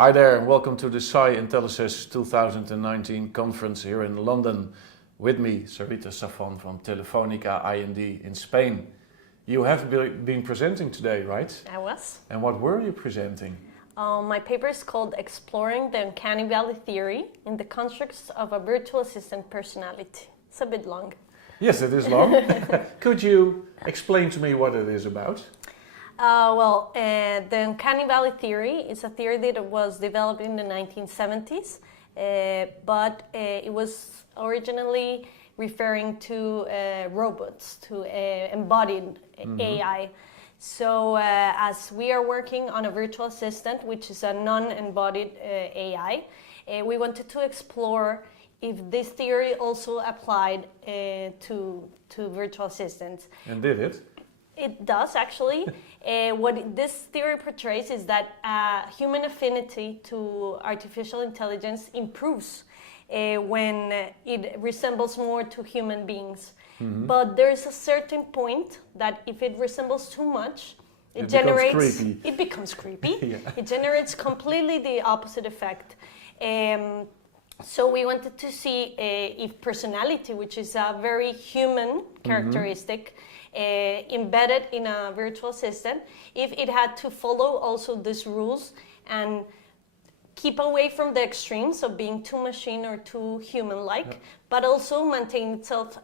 Hi there and welcome to the Sci Intellisys 2019 conference here in London. With me, Sarita Saffon from Telefonica R&D in Spain. You have been presenting today, right? I was. And what were you presenting? My paper is called Exploring the Uncanny Valley Theory in the Constructs of a Virtual Assistant Personality. It's a bit long. Yes, it is long. Could you explain to me what it is about? The Uncanny Valley theory is a theory that was developed in the 1970s, but it was originally referring to robots, to embodied AI. So as we are working on a virtual assistant, which is a non-embodied AI, we wanted to explore if this theory also applied to virtual assistants. And did it? It does, actually. What this theory portrays is that human affinity to artificial intelligence improves when it resembles more to human beings. Mm-hmm. But there's a certain point that if it resembles too much, it becomes creepy. Yeah. It generates completely the opposite effect. So we wanted to see if personality, which is a very human characteristic, embedded in a virtual assistant, if it had to follow also these rules and keep away from the extremes of being too machine or too human-like, but also maintain itself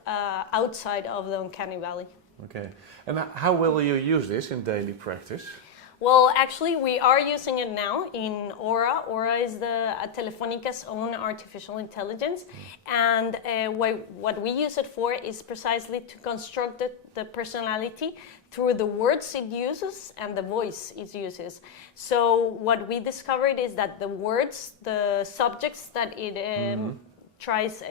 outside of the uncanny valley. Okay. And how will you use this in daily practice? Well, actually, we are using it now in Aura. Aura is Telefónica's own artificial intelligence. And what we use it for is precisely to construct the personality through the words it uses and the voice it uses. So what we discovered is that the words, the subjects that it tries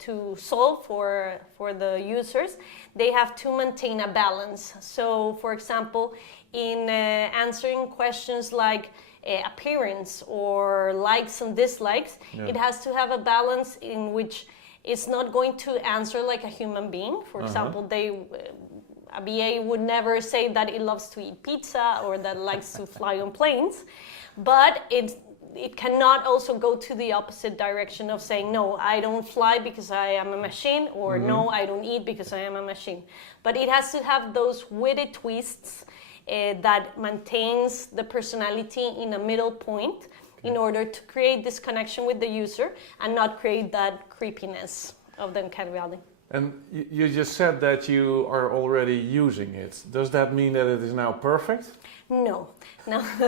to solve for the users, they have to maintain a balance. So, for example, in answering questions like appearance or likes and dislikes, it has to have a balance in which it's not going to answer like a human being. For example, a BA would never say that it loves to eat pizza or that it likes to fly on planes, but it cannot also go to the opposite direction of saying, no, I don't fly because I am a machine, or no, I don't eat because I am a machine. But it has to have those witty twists that maintains the personality in a middle point in order to create this connection with the user and not create that creepiness of the uncanny valley. And you just said that you are already using it. Does that mean that it is now perfect? No.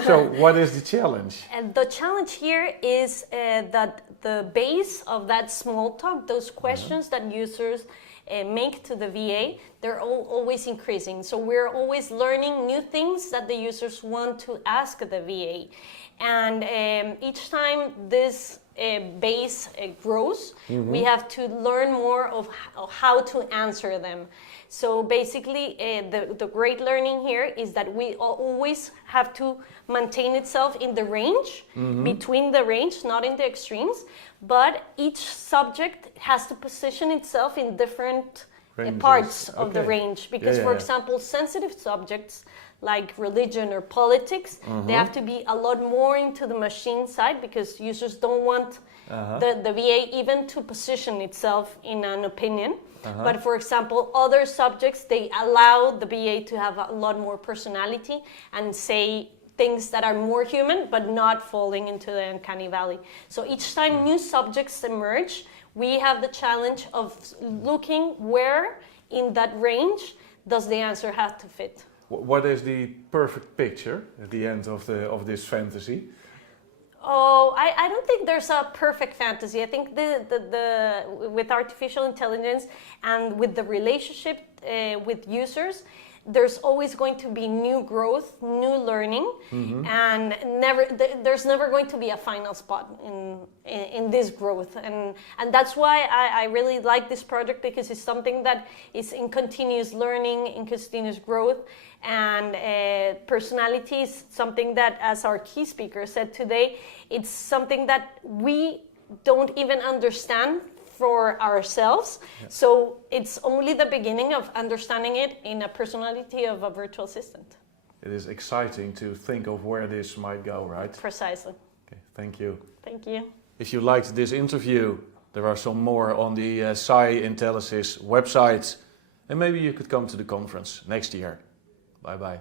So what is the challenge? The challenge here is that the base of that small talk, those questions that users make to the VA, they're always increasing. So we're always learning new things that the users want to ask the VA. And each time this base grows, we have to learn more of how to answer them. So basically, the great learning here is that we always have to maintain itself in the range, between the range, not in the extremes, but each subject has to position itself in different parts of the range. Because, for example, sensitive subjects like religion or politics, they have to be a lot more into the machine side because users don't want the VA even to position itself in an opinion. But for example, other subjects, they allow the VA to have a lot more personality and say things that are more human but not falling into the uncanny valley. So each time new subjects emerge, we have the challenge of looking where in that range does the answer have to fit. What is the perfect picture at the end of this fantasy? Oh, I don't think there's a perfect fantasy. I think with artificial intelligence and with the relationship with users, there's always going to be new growth, new learning, and there's never going to be a final spot in this growth. And that's why I really like this project, because it's something that is in continuous learning, in continuous growth. And personality is something that, as our key speaker said today, it's something that we don't even understand for ourselves. So it's only the beginning of understanding it in a personality of a virtual assistant. It is exciting to think of where this might go, right? Precisely. Okay. Thank you. Thank you. If you liked this interview, there are some more on the Psy-Intellisys website. And maybe you could come to the conference next year. Bye-bye.